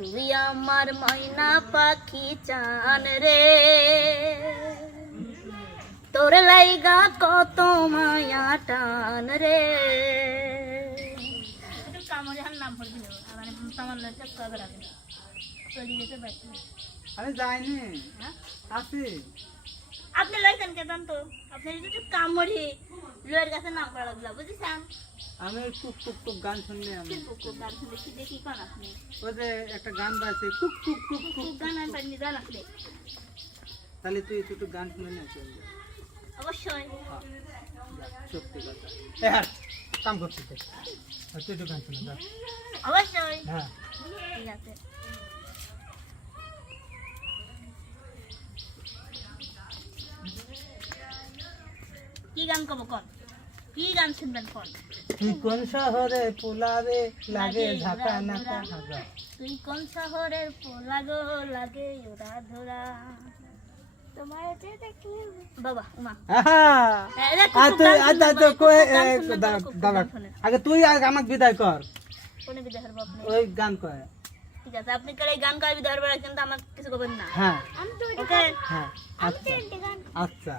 তুই আমার ময়না পাখি চান রে, তোর লাইগা কত মায়া টান রে। আমি যাইনি আছি। আপনি লাইছেন কে জানতো? আপনি যদি কামড়ি লয়ের কাছে নাম করা লাগলো বুঝেছেন? আমি টুক টুক টুক গান শুনলি আমি। কুক গান শুনলে কি দেখি কোন আপনি? ওই যে একটা গান বাজছে টুক টুক টুক টুক। কুক গান আমি পাইনি জান আপনি? তাহলে তুই একটু গান শুনে নে চল যা। অবশ্যই। হ্যাঁ, সত্যি কথা। হ্যাঁ কাম করছিস তুই একটু গান শুনে যা। অবশ্যই। হ্যাঁ ঠিক আছে। কি গান কব কোন? কি গান শুনবেন কোন? তুই কোন শহরে পোলাবে লাগে ঢাকা নাকা হাগা। তুই কোন শহরের পোলা গো লাগে ওরা ধরা, তোমার যে দেখলে বাবা উমা আগে তুই আমাকে বিদায় কর। কোনে বিদায় করব আপনি? ওই গান কয়। ঠিক আছে আপনি করে গান গাইবি বিদায় করবেন কিন্তু আমাকে কিছু করবেন না। হ্যাঁ ওকে হ্যাঁ আচ্ছা আচ্ছা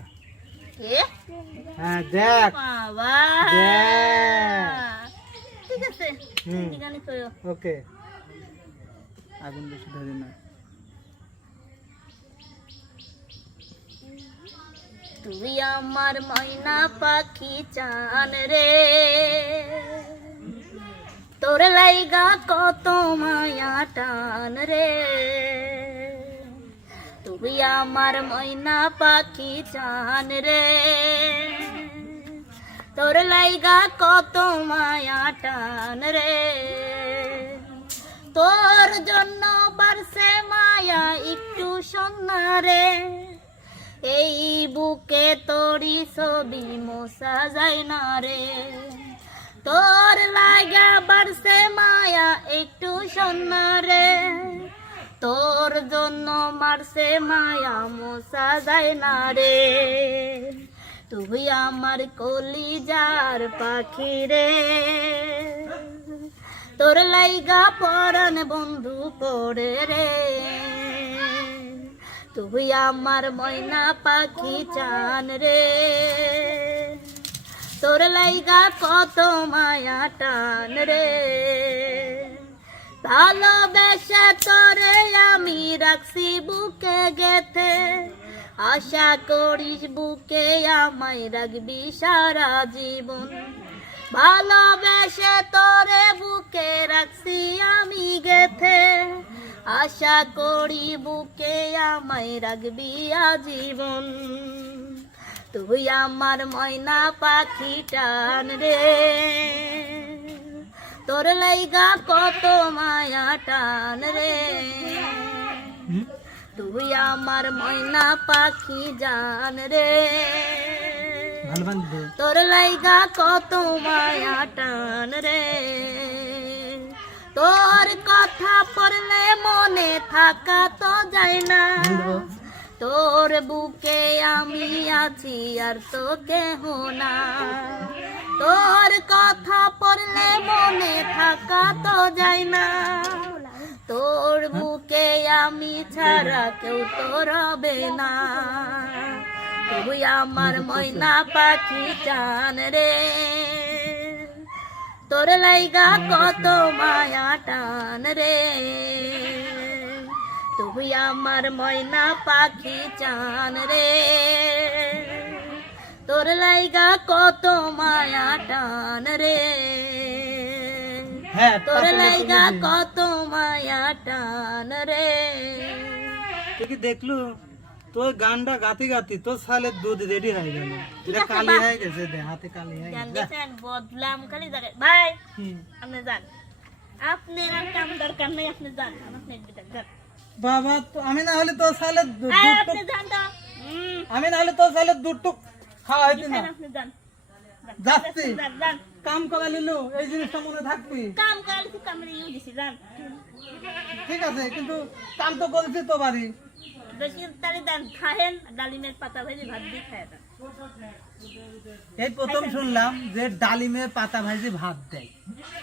এ হ্যাঁ দেখ বাবা দেখ। ঠিক আছে হুম। গানই কইও। ওকে আগুন বেশি ধরে না। তুই আমার ময়না পাখি চান রে, তোর লাইগা কত মায়া টান রে। তুই আমার ময়না পাখি চান রে, তোর লাইগা কত মায়া টান রে। তোর জন্য বারসে মায়া একটু সোনা রে, এই বুকে তোরি ছবি মোছা যায় না রে। তোর লাগা বারসে মায়া একটু সোনা রে, তোর জন্য মারসে মায়া মোছা যায় না রে। তুই আমার কলিজার পাখি রে, তোর লাইগা পরাণ বন্ধু পড়ে রে। তুই আমার ময়না পাখি চান রে, তোর লাইগা কত মায়া টান রে। ভালোবেসে তোরে আমি রাখছি বুকে গেথে, আশা করিস বুকে আমায় রাখবি সারা জীবন। ভালোবেসে তোরে বুকে রাখছি আমি গেথে, আশা করি বুকে আমায় রাখবি আজীবন। তুই আমার ময়না পাখি টান রে, তোর লাইগা কত মায়া টান রে। তুই আমার ময়না পাখি জান রে, তোর লাইগা কত মায়া টান রে। তোর কথা পড়লে মনে থাকা তো যায় না, তোর বুকে আমি আছি আর তো কেহ না। তোর কথা পড়লে মনে থাকা তো যায় না, তোর বুকে আমি ছাড়া কেউ তো রবে না। তুই আমার ময়না পাখি চান রে, তোর লাইগা কত মায়া টান রে। তুই আমার ময়না পাখি চান রে, তোর লাইগা কত মায়া টান রে। তোর লাইগা কত মায়া টান রে। তুই কি দেখলু তোর গানটা গাতে গাতে তোর সালের দুধ রেডি হয়ে গেল। এটা কালি হয়ে গেছে, দে হাতে কালি হয়ে গেছে। বদলাম খালি জায়গায় ভাই আপনি যান, আপনি আর কাম দরকার নেই, আপনি যান। আপনি যান বাবা, আমি না হলে তোর সালের দুধ আপনি যান তো। আমি না হলে তোর সালের দুধটুক খাওয়া হইতি না। আপনি যান যাচ্ছি যান। কাম করা নিলু এই জিনিসটা মনে থাকবি। কাম করছি কামড়ে ইউ দিছি যান। ঠিক আছে কিন্তু কাম তো করেছি তো বাড়ি। বেশি তারে দেন খাহেন, ডালিমের পাতা ভেজে ভাত দিয়ে খায় দেন। এই প্রথম শুনলাম যে ডালিমের পাতা ভাজি ভাত দেয়।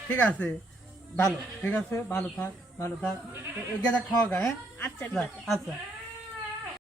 ঠিক আছে ভালো, ঠিক আছে ভালো থাক। ভালো থাক, গেদা খাওয়া গা, হ্যাঁ? আচ্ছা ঠিক যা, আছে আচ্ছা।